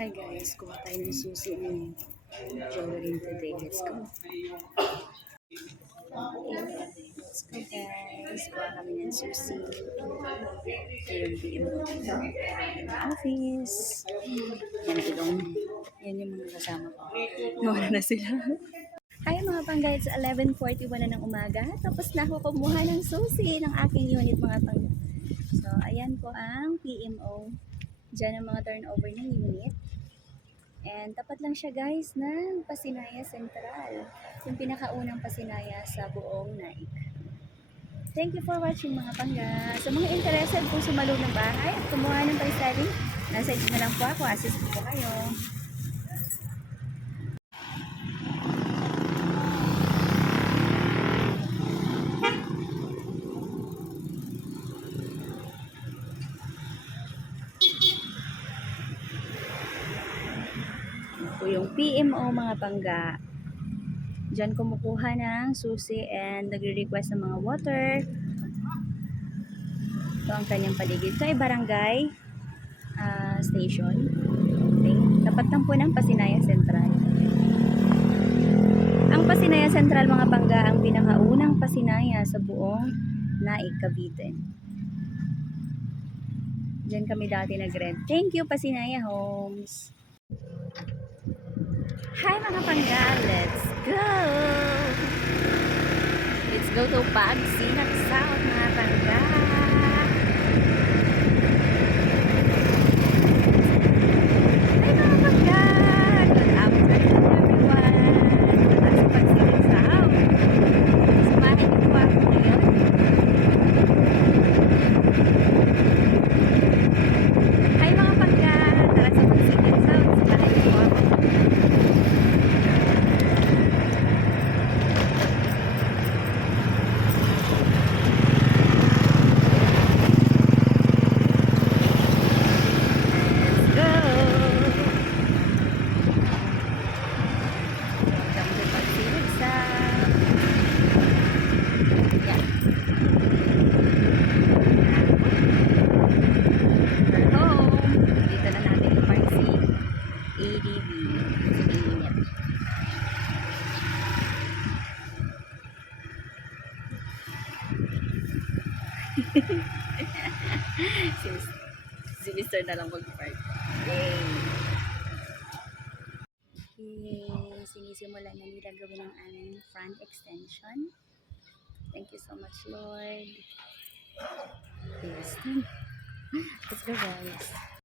Hi guys, kuha tayo ng susi ni Jovelyn today. Let's go. Let's go guys. Kuha kami ng susi. Ayun, PM mo dito. Office. Yan ang ilong. Yan yung mga kasama ko. Nawala na sila. Hi mga pangga, it's 11:41 na ng umaga. Tapos na ako kumuha ng susi ng aking unit mga pangga. So, ayan po ang PMO. Diyan ang mga turnover ng unit. And tapat lang siya guys ng Pasinaya Central. Yung pinakaunang Pasinaya sa buong Naik. Thank you for watching mga pangga. Sa mga interested kung sumalo ng bahay at kumuha ng palisabi, message na lang po ako. Assist po kayo. Po yung PMO mga pangga. Diyan kumukuha ng susi and nagre-request ng mga water. Ito ang kanyang paligid. Ito ay barangay station. Okay. Tapat lang po ng Pasinaya Central. Ang Pasinaya Central mga pangga ang pinakaunang Pasinaya sa buong Naik, Cavite. Diyan kami dati nag-rent. Thank you Pasinaya Homes. Hi mga pangga, let's go! Let's go to Pagsinag South mga pangga. Hi mga pangga! Good afternoon everyone! At sa Pagsinag South. Samahin niyo po ako ngayon. Hi mga pangga! Tara sa Pagsinag South. Samahin niyo po ako. si Mr. na lang mag-park. Yay! Sinisimulan na nila gawin ang aming front extension. Thank you so much, Lord. Yes. Let's go, guys.